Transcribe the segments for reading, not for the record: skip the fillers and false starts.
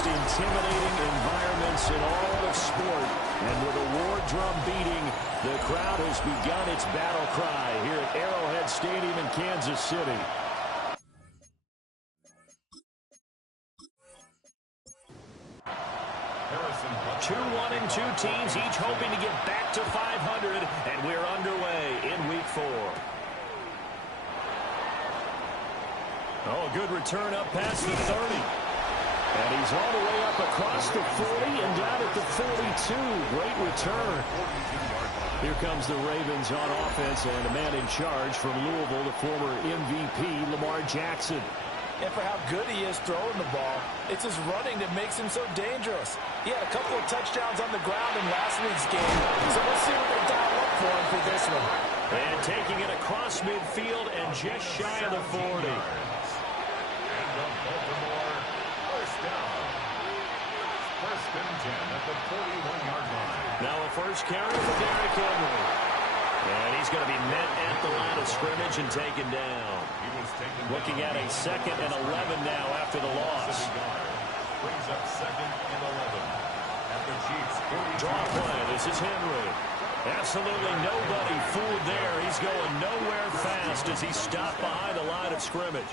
most intimidating environments in all of sport. And with a war drum beating, the crowd has begun its battle cry here at Arrowhead Stadium in Kansas City. Two 1-2 teams, each hoping to get back to 500, and we're underway in Week 4. Oh, a good return up past the 30. And he's all the way up across the 40 and down at the 42. Great return. Here comes the Ravens on offense, and a man in charge from Louisville, the former MVP, Lamar Jackson. And for how good he is throwing the ball, it's his running that makes him so dangerous. He had a couple of touchdowns on the ground in last week's game, so we'll see what they dial up for him for this one. And taking it across midfield and just shy of the 40. And the Baltimore first down. First and 10 at the 41-yard line. Now a first carry for Derrick Henry. And he's going to be met at the line of scrimmage and taken down. Looking at a 2nd and 11 now after the loss. Brings up 2nd and 11. At the Chiefs. Draw play. This is Henry. Absolutely nobody fooled there. He's going nowhere fast as he stopped behind the line of scrimmage.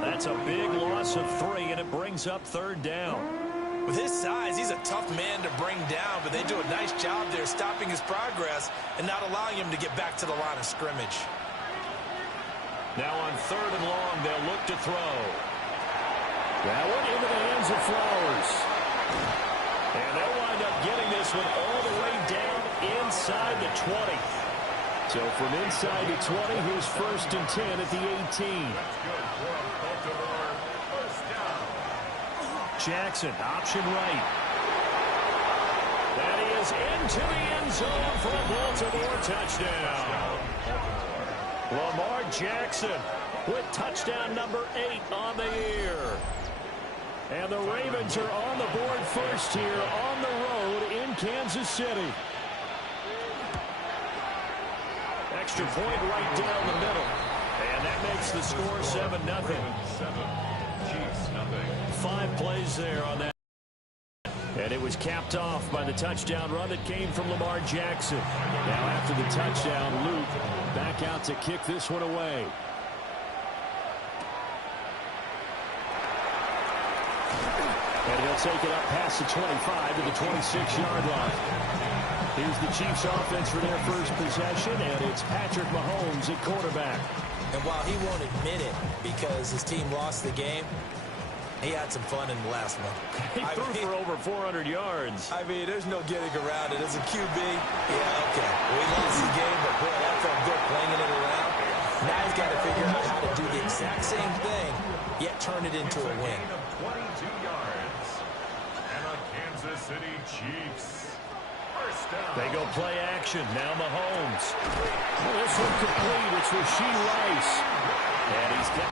That's a big loss of 3, and it brings up 3rd down. With his size, he's a tough man to bring down, but they do a nice job there stopping his progress and not allowing him to get back to the line of scrimmage. Now on 3rd and long, they'll look to throw. That one into the hands of Flowers. And they'll wind up getting this one all the way down inside the 20. So from inside the 20, here's 1st and 10 at the 18. Jackson, option right. That is into the end zone for a Baltimore touchdown. Lamar Jackson with touchdown number 8 on the year. And the Ravens are on the board first here on the road in Kansas City. Extra point right down the middle. And that makes the score 7-0. 5 plays there on that. And it was capped off by the touchdown run that came from Lamar Jackson. Now after the touchdown, Luke back out to kick this one away. And he'll take it up past the 25 to the 26-yard line. Here's the Chiefs offense for their first possession, and it's Patrick Mahomes at quarterback. And while he won't admit it because his team lost the game, he had some fun in the last one. He threw for over 400 yards. I mean, there's no getting around it. As a QB, yeah, okay. We lost the game, but boy, that felt good playing it around. Now he's got to figure out how to do the exact same thing, yet turn it into a win. 22 yards. And the Kansas City Chiefs. First down. They go play action. Now Mahomes. This one complete. It's Rashee Rice. And he's got...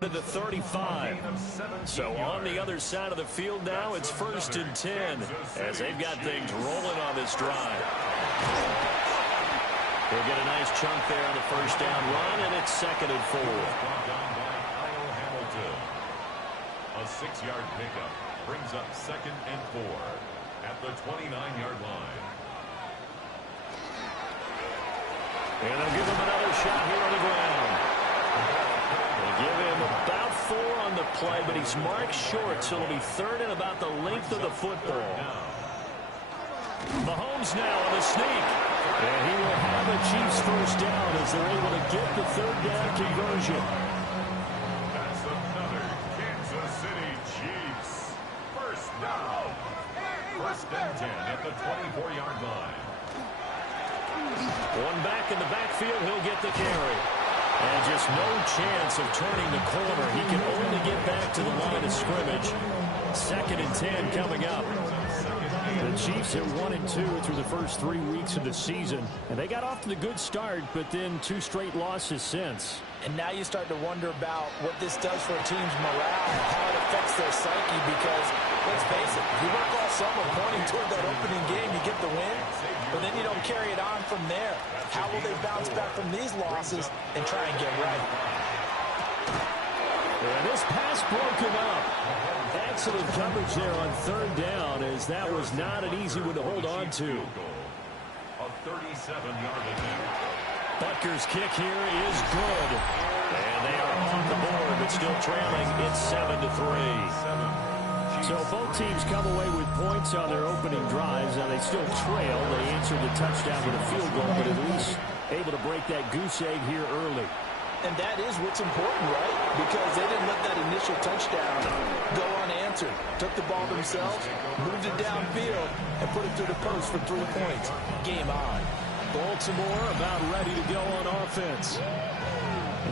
to the 35. So on the other side of the field now, it's 1st and 10 as they've got things rolling on this drive. They'll get a nice chunk there on the first down run, and it's 2nd and 4. A 6-yard pickup brings up 2nd and 4 at the 29-yard line. And they'll give him another shot here on the ground. They give him about 4 on the play, but he's marked short, so it'll be 3rd and about the length of the football. Mahomes now on the sneak. And he will have the Chiefs first down as they're able to get the 3rd down conversion. That's another Kansas City Chiefs. First down. 1st and 10 at the 24-yard line. One back in the backfield, he'll get the carry. And just no chance of turning the corner. He can only get back to the line of scrimmage. 2nd and 10 coming up. The Chiefs are 1-2 through the first 3 weeks of the season, and they got off to the good start, but then 2 straight losses since. And now you start to wonder about what this does for a team's morale, how it affects their psyche, because, let's face it, you work all summer pointing toward that opening game, you get the win, but then you don't carry it on from there. How will they bounce back from these losses and try and get right? And this pass broken up. Excellent coverage there on third down, as that was not an easy one to hold on to. A 37-yard attempt. Butker's kick here is good. And they are on the board, but still trailing. It's 7-3. So both teams come away with points on their opening drives. Now they still trail. They answered the touchdown with a field goal, but at least able to break that goose egg here early. And that is what's important, right? Because they didn't let that initial touchdown go unanswered. Took the ball themselves, moved it downfield, and put it through the post for 3 points. Game on. Baltimore about ready to go on offense.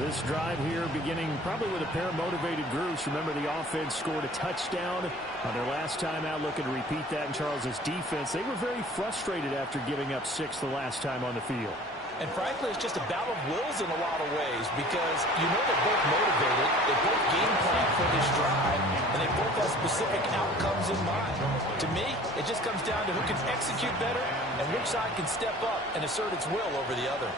This drive here beginning probably with a pair of motivated groups. Remember, the offense scored a touchdown on their last time out, looking to repeat that in Charles' defense. They were very frustrated after giving up 6 the last time on the field. And frankly, it's just a battle of wills in a lot of ways, because you know they're both motivated, they both game plan for this drive, and they both have specific outcomes in mind. To me, it just comes down to who can execute better and which side can step up and assert its will over the other.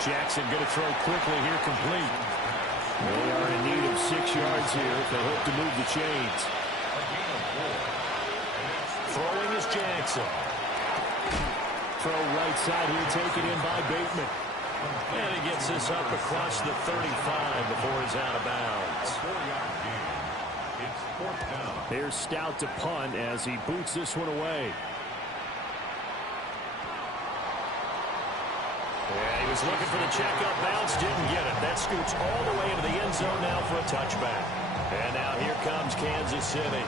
Jackson going to throw quickly here, complete. They are in need of 6 yards here if they hope to move the chains. Throwing is Jackson. Throw right side here, taken in by Bateman. And he gets this up across the 35 before he's out of bounds. It's 4th down. Here's Stout to punt as he boots this one away. Yeah, he was looking for the checkup bounce, didn't get it. That scoots all the way into the end zone now for a touchback. And now here comes Kansas City.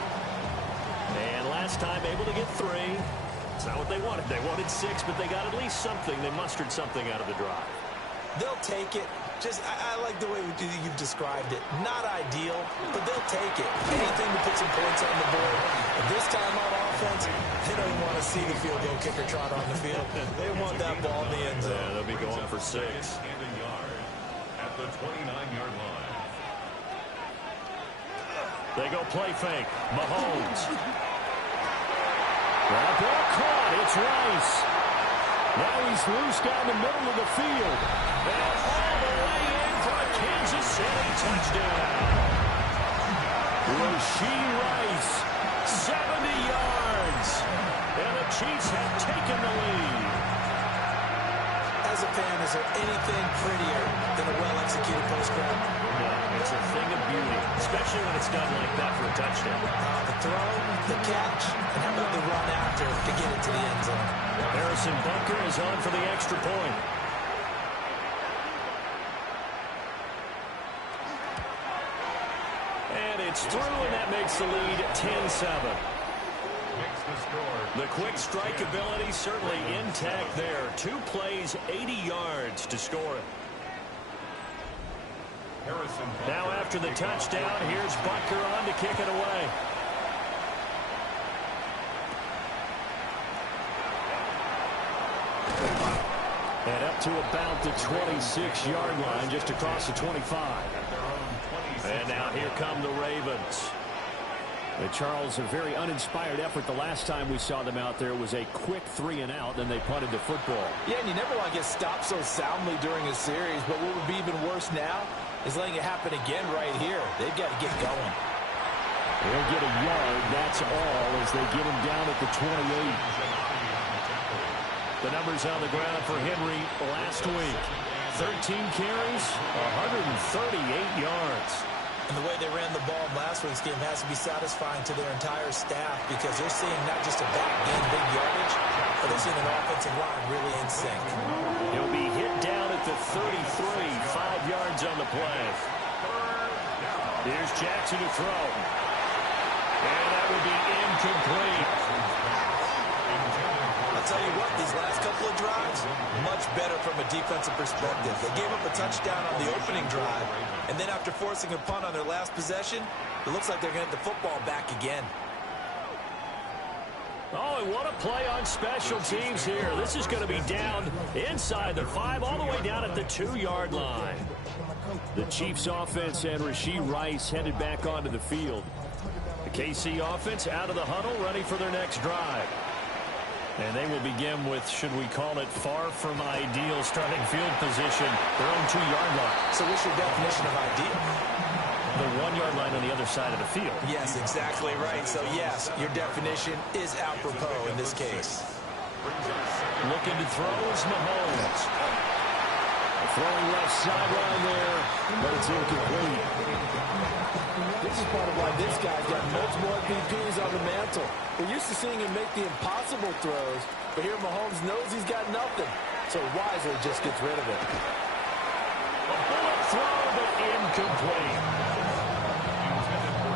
And last time able to get 3. It's not what they wanted. They wanted 6, but they got at least something. They mustered something out of the drive. They'll take it. I like the way you've described it. Not ideal, but they'll take it. Anything to put some points on the board. And this time on offense, they don't want to see the field goal kicker trot on the field. They want that ball in the end zone. Yeah, they'll be going for 6. And a yard at the 29-yard line. They go play fake. Mahomes. That ball caught. It's Rice. Now he's loose down the middle of the field. And all the way in for a Kansas City touchdown. Rashee Rice, 70 yards. And the Chiefs have taken the lead. As a fan, is there anything prettier than a well-executed post-grab? No, it's a thing of beauty, especially when it's done like that for a touchdown. The throw, the catch, and how about the run after to get it to the end zone? Harrison Butker is on for the extra point. And it's through, and that makes the lead 10-7. The quick strike ability certainly intact there. 2 plays, 80 yards to score it. Now after the touchdown, here's Butker on to kick it away. And up to about the 26-yard line, just across the 25. And now here come the Ravens. Charles, a very uninspired effort. The last time we saw them out there was a quick 3-and-out, then they punted the football. Yeah, and you never want to get stopped so soundly during a series, but what would be even worse now is letting it happen again right here. They've got to get going. They'll get a yard, that's all, as they get him down at the 28. The numbers on the ground for Henry last week. 13 carries, 138 yards. And the way they ran the ball in last week's game has to be satisfying to their entire staff, because they're seeing not just a back end big yardage, but they're seeing an offensive line really in sync. He'll be hit down at the 33, 5 yards on the play. Here's Jackson to throw. And that will be incomplete. A I'll tell you what, these last couple of drives, much better from a defensive perspective. They gave up a touchdown on the opening drive, and then after forcing a punt on their last possession, it looks like they're going to get the football back again. Oh, and what a play on special teams here. This is going to be down inside the 5, all the way down at the 2-yard line. The Chiefs offense and Rashee Rice headed back onto the field. The KC offense out of the huddle, ready for their next drive. And they will begin with, should we call it, far from ideal starting field position, their own 2-yard line. So what's your definition of ideal? The 1-yard line on the other side of the field. Yes, exactly right. So, yes, your definition is apropos in this case. Looking to throw is Mahomes. Throwing left sideline there, but it's incomplete. This is part of why this guy's got multiple MVPs on the mantle. We're used to seeing him make the impossible throws, but here Mahomes knows he's got nothing, so wisely just gets rid of it. A bullet throw, but incomplete.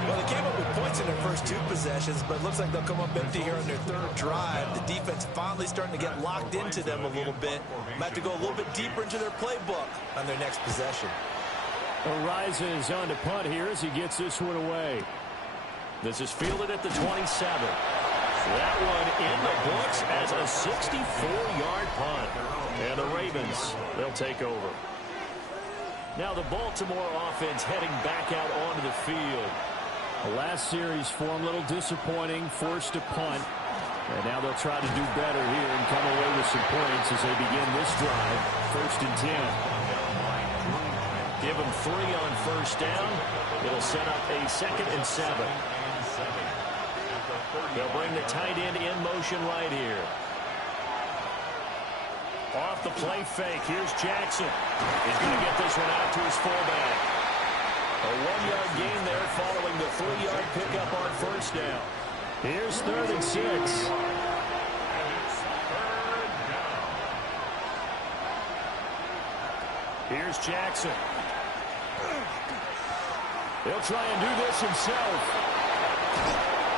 Well, they came up with points in their first 2 possessions, but it looks like they'll come up empty here on their 3rd drive. The defense finally starting to get locked into them a little bit. Might have to go a little bit deeper into their playbook on their next possession. Horizon is on to punt here as he gets this one away. This is fielded at the 27. That one in the books as a 64-yard punt. And the Ravens, they'll take over. Now the Baltimore offense heading back out onto the field. The last series for them, a little disappointing, forced to punt. And now they'll try to do better here and come away with some points as they begin this drive. 1st and 10. Give them 3 on 1st down. It'll set up a 2nd and 7. They'll bring the tight end in motion right here. Off the play fake. Here's Jackson. He's going to get this one out to his fullback. A 1-yard gain there following the 3-yard pickup on 1st down. Here's 3rd and 6. Here's Jackson. He'll try and do this himself.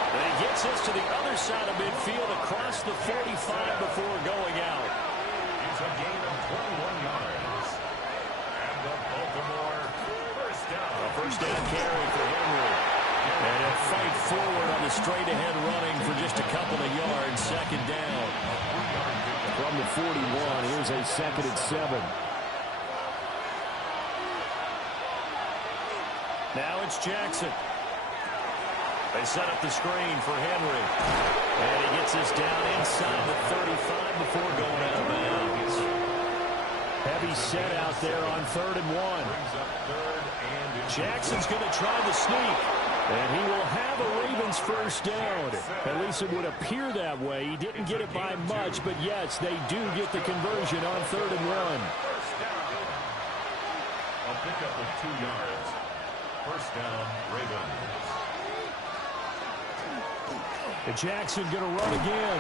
And he gets this to the other side of midfield across the 45 before going out. It's a gain of 21 yards. And the Baltimore first down. A 1st down carry for Henry. And he'll fight forward on the straight-ahead running for just a couple of yards. 2nd down. From the 41, here's a 2nd and 7. Now it's Jackson. They set up the screen for Henry. And he gets this down inside the 35 before going out of bounds. Heavy set out there on 3rd and 1. Jackson's going to try the sneak. And he will have a Ravens 1st down. At least it would appear that way. He didn't get it by much, but yes, they do get the conversion on 3rd and 1. A pickup of 2 yards. 1st down, Ravens. And Jackson going to run again.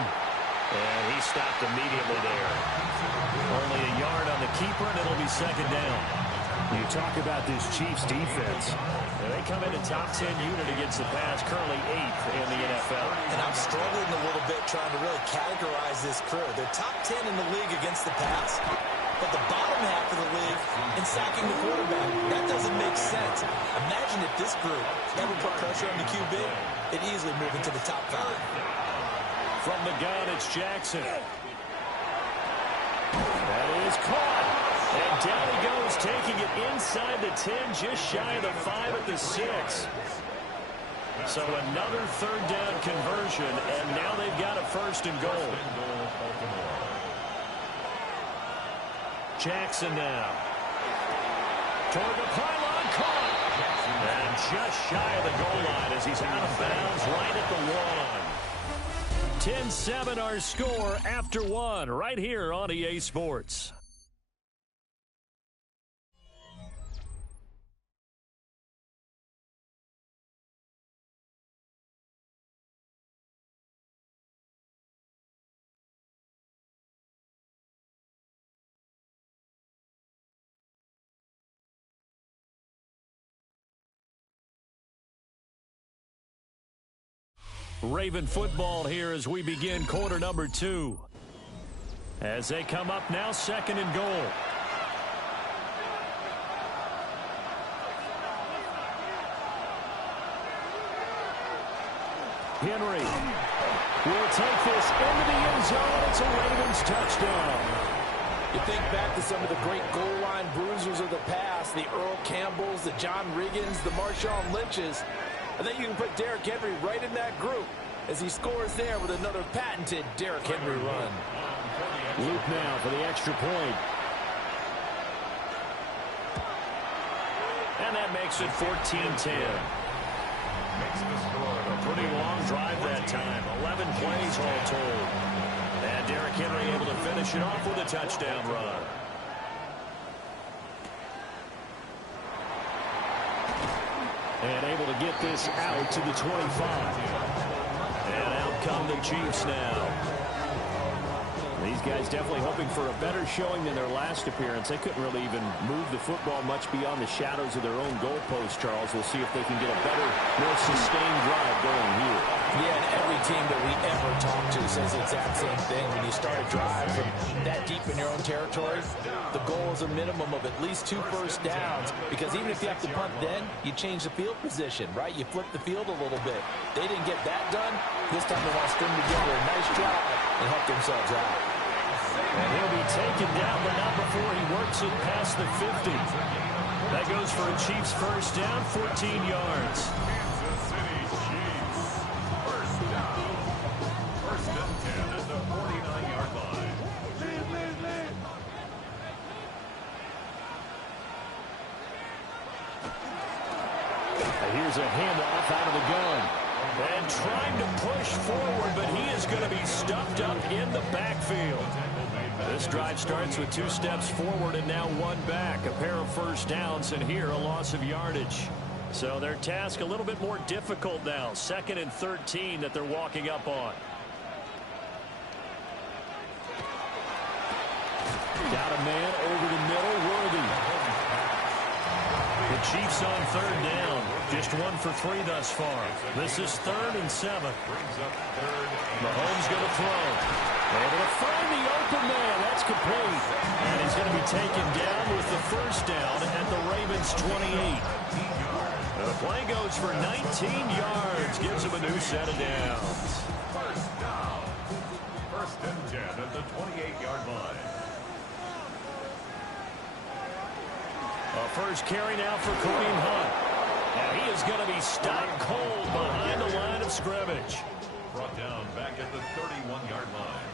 And he stopped immediately there. Only a yard on the keeper, and it'll be 2nd down. You talk about this Chiefs defense. And they come in a top 10 unit against the pass, currently 8th in the NFL. And I'm struggling a little bit trying to really categorize this crew. They're top 10 in the league against the pass, but the bottom half of the league in sacking the quarterback. That doesn't make sense. Imagine if this group ever put pressure on the QB, it'd easily move into the top 5. From the gun, it's Jackson. That is caught. And down he goes, taking it inside the 10, just shy of the 5 at the 6. So another 3rd down conversion, and now they've got a 1st and goal. Jackson now. Toward the pylon, caught. And just shy of the goal line as he's out of bounds right at the 1. 10-7 our score after 1 right here on EA Sports. Raven football here as we begin quarter number 2. As they come up now, 2nd and goal. Henry will take this into the end zone. It's a Ravens touchdown. You think back to some of the great goal line bruisers of the past, the Earl Campbells, the John Riggins, the Marshawn Lynches. I think you can put Derrick Henry right in that group as he scores there with another patented Derrick Henry run. Luke now for the extra point. And that makes it 14-10. A pretty long drive that time. 11 plays all told. And Derrick Henry able to finish it off with a touchdown run. And able to get this out to the 25. And out come the Chiefs now. These guys definitely hoping for a better showing than their last appearance. They couldn't really even move the football much beyond the shadows of their own goalpost, Charles. We'll see if they can get a better, more sustained drive going here. Yeah, and every team that we ever talk to says the exact same thing. When you start a drive from that deep in your own territory, the goal is a minimum of at least 2 first downs, because even if you have to punt then, you change the field position, right? You flip the field a little bit. They didn't get that done. This time they want to string together a nice drive and help themselves out. And he'll be taken down, but not before he works it past the 50. That goes for a Chiefs first down, 14 yards. Kansas City Chiefs. First down. 1st and 10 at the 49-yard line. Here's a handoff out of the gun. And trying to push forward, but he is going to be stuffed up in the backfield. This drive starts with 2 steps forward and now 1 back. A pair of first downs, and here a loss of yardage. So their task a little bit more difficult now. 2nd and 13 that they're walking up on. Got a man over the middle, Worthy. The Chiefs on 3rd down. Just 1 for 3 thus far. This is 3rd and 7. Mahomes going to throw. Able to find the open man. That's complete. And he's going to be taken down with the first down at the Ravens 28. The play goes for 19 yards. Gives him a new set of downs. First down. 1st and 10 at the 28-yard line. A first carry now for Kareem Hunt. And he is going to be stopped cold behind the line of scrimmage. Brought down back at the 31-yard line.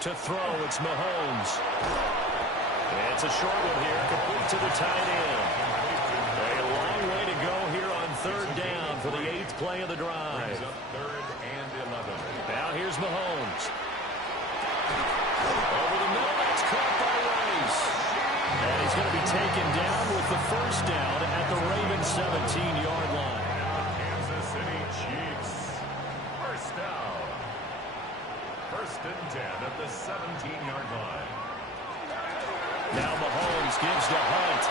To throw, it's Mahomes. It's a short one here, complete to the tight end. A long way to go here on 3rd down for the 8th play of the drive. Brings up 3rd and 11. Now here's Mahomes. Over the middle, that's caught by Rice. And he's going to be taken down with the first down at the Ravens 17-yard line. Kansas City Chiefs. First down. 1st and 10 at the 17-yard line. Now Mahomes gives to Hunt.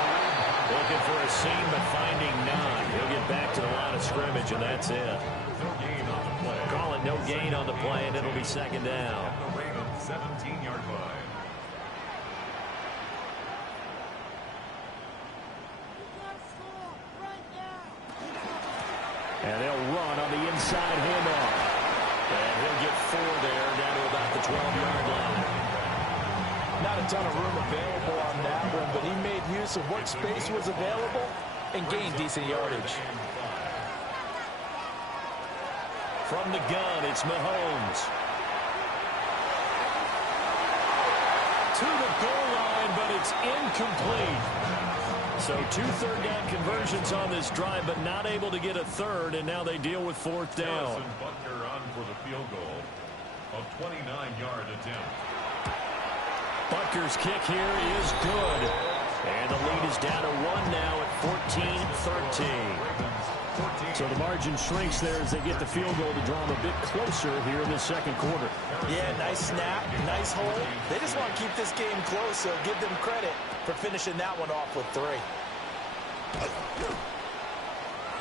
Looking for a seam, but finding none. He'll get back to the line of scrimmage, and that's it. No gain on the play. Call it no gain on the play, and it'll be 2nd down. At the Ravens 17-yard line. And they'll run on the inside handoff. And he'll get 4 there, down to about the 12-yard line. Not a ton of room available on that one, but he made use of what space was available and gained decent yardage. From the gun, it's Mahomes. To the goal line, but it's incomplete. So 2 third-down conversions on this drive, but not able to get a 3rd, and now they deal with 4th down. Harrison Butker on for the field goal. A 29-yard attempt. Butker's kick here is good. And the lead is down to 1 now at 14-13. So the margin shrinks there as they get the field goal to draw them a bit closer here in the 2nd quarter. Yeah, nice snap, nice hold. They just want to keep this game close, so give them credit for finishing that one off with 3.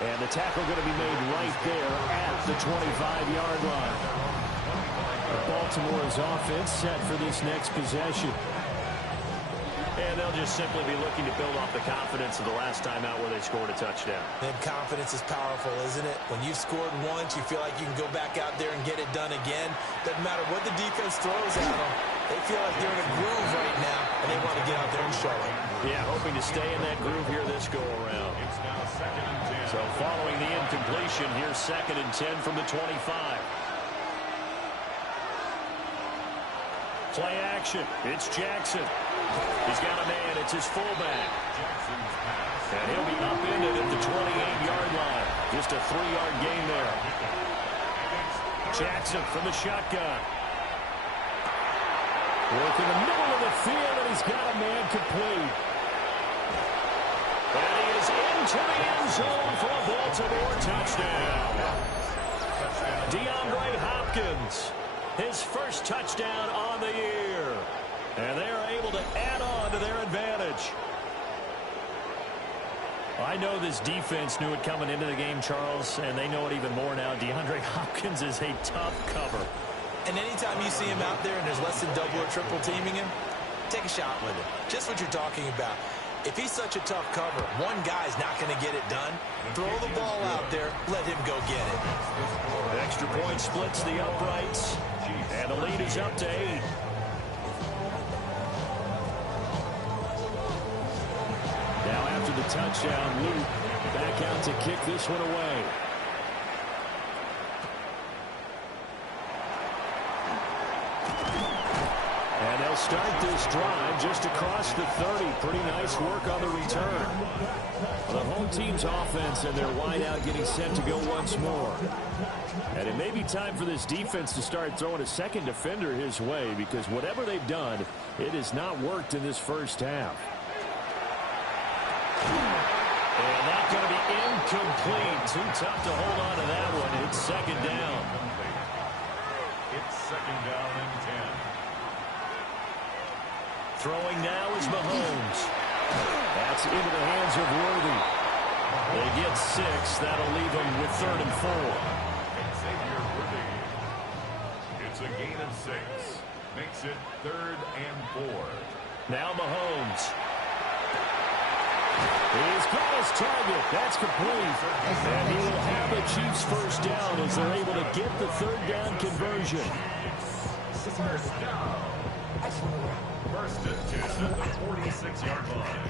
And the tackle going to be made right there at the 25-yard line. Baltimore's offense set for this next possession. And they'll just simply be looking to build off the confidence of the last time out where they scored a touchdown. And confidence is powerful, isn't it? When you've scored once, you feel like you can go back out there and get it done again. Doesn't matter what the defense throws at them. They feel like they're in a groove right now, and they want to get out there and show it. Yeah, hoping to stay in that groove here this go-around. It's now 2nd and 10. So following the incompletion, here's 2nd and 10 from the 25. Play action. It's Jackson. He's got a man. It's his fullback. And he'll be upended at the 28-yard line. Just a 3-yard gain there. Jackson from the shotgun. Work in the middle of the field, and he's got a man complete. And he is into the end zone for a Baltimore touchdown. DeAndre Hopkins, his first touchdown on the year. And they're able to add on to their advantage. I know this defense knew it coming into the game, Charles, and they know it even more now. DeAndre Hopkins is a tough cover. And anytime you see him out there and there's less than double or triple teaming him, take a shot with him. Just what you're talking about. If he's such a tough cover, one guy's not going to get it done. Throw the ball out there. Let him go get it. Extra point splits the uprights. And the lead is up to 8. Now after the touchdown, Luke back out to kick this one away. And they'll start this drive just across the 30. Pretty nice work on the return. The home team's offense and their wideout getting set to go once more. And it may be time for this defense to start throwing a second defender his way, because whatever they've done, it has not worked in this first half. And that's going to be incomplete. Too tough to hold on to that one. It's 2nd down. It's 2nd down and 10. Throwing now is Mahomes. That's into the hands of Worthy. They get 6. That'll leave them with 3rd and 4. Xavier Worthy. It's a gain of 6. Makes it 3rd and 4. Now Mahomes. He's got his target. That's complete. And he will have the Chiefs first down as they're able to get the 3rd down conversion. First down. First and 10 at the 46-yard line.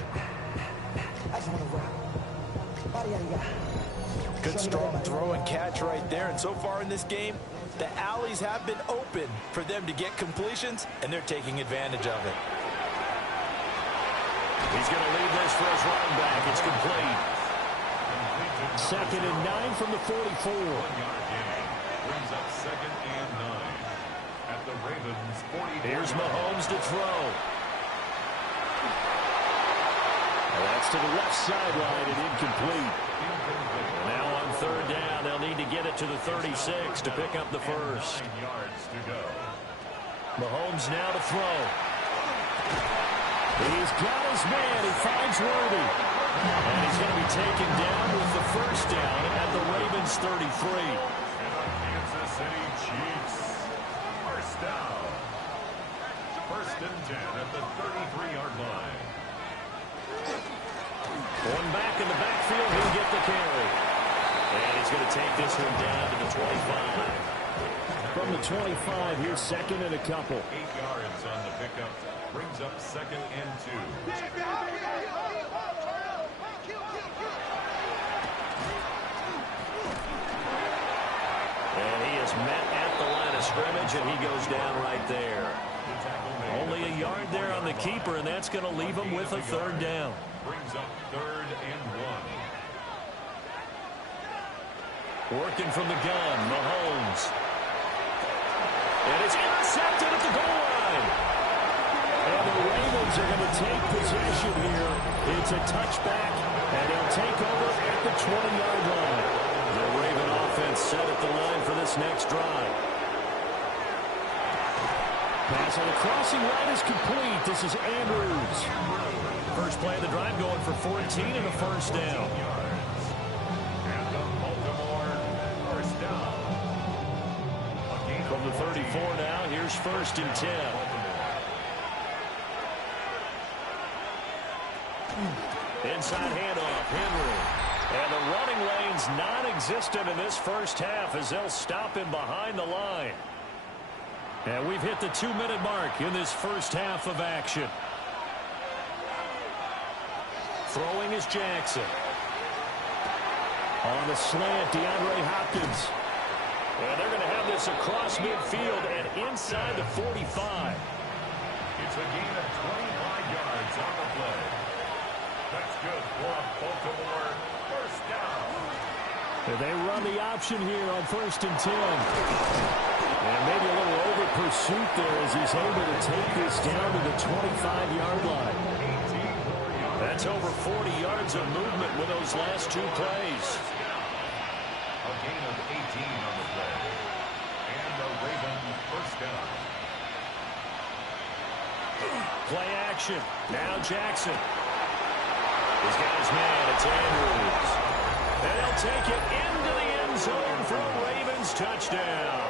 Good strong throw and catch right there. And so far in this game, the alleys have been open for them to get completions, and they're taking advantage of it. He's going to leave this for his running back. It's complete. 2nd and 9 from the 44. 1-yard gain. Brings up 2nd and 9 at the Ravens 40. Here's Mahomes to throw. Well, that's to the left sideline and incomplete. Now on 3rd down, they'll need to get it to the 36 to pick up the first. 9 yards to go. Mahomes now to throw. He's got his man. He finds Worthy. And he's going to be taken down with the first down at the Ravens 33. Kansas City Chiefs. First down. 1st and 10 at the 33-yard line. One back in the backfield, he'll get the carry. And he's going to take this one down to the 25. From the 25, here's 2nd and a couple. 8 yards on the pickup. Brings up 2nd and 2. And he is met at the line of scrimmage, and he goes down right there. Only a yard there on the keeper, and that's going to leave him with a 3rd down. Brings up 3rd and 1. Working from the gun, Mahomes. And it's intercepted at the goal line. And the Ravens are going to take possession here. It's a touchback, and they'll take over at the 20-yard line. The Raven offense set at the line for this next drive. Pass on the crossing right is complete. This is Andrews. First play of the drive going for 14 and a first down. And the Baltimore first down. A gain From the 35, 4 now. Here's 1st and 10. Inside handoff, Henry. And the running lane's non-existent in this first half as they'll stop him behind the line. And we've hit the 2-minute mark in this first half of action. Throwing is Jackson. On the slant, DeAndre Hopkins. And they're going to have this across midfield and inside the 45. It's a gain of 25 yards on the play. That's good for a Baltimore first down. And they run the option here on 1st and 10. And maybe a little over pursuit there as he's able to take this down to the 25-yard line. That's over 40 yards of movement with those last 2 plays. A gain of 18 on the play. And the Ravens first down. Play action. Now Jackson. He's got his man. It's Andrews. And he'll take it into the end zone for a Ravens touchdown.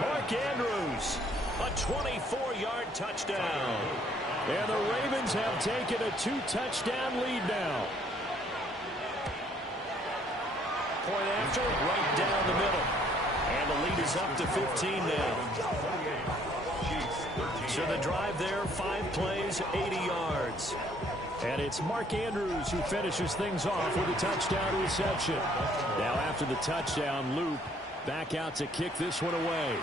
Mark Andrews, a 24-yard touchdown. And the Ravens have taken a 2-touchdown lead now. Point after, right down the middle. And the lead is up to 15 now. So the drive there, 5 plays, 80 yards. And it's Mark Andrews who finishes things off with a touchdown reception. Now after the touchdown, Loop back out to kick this one away.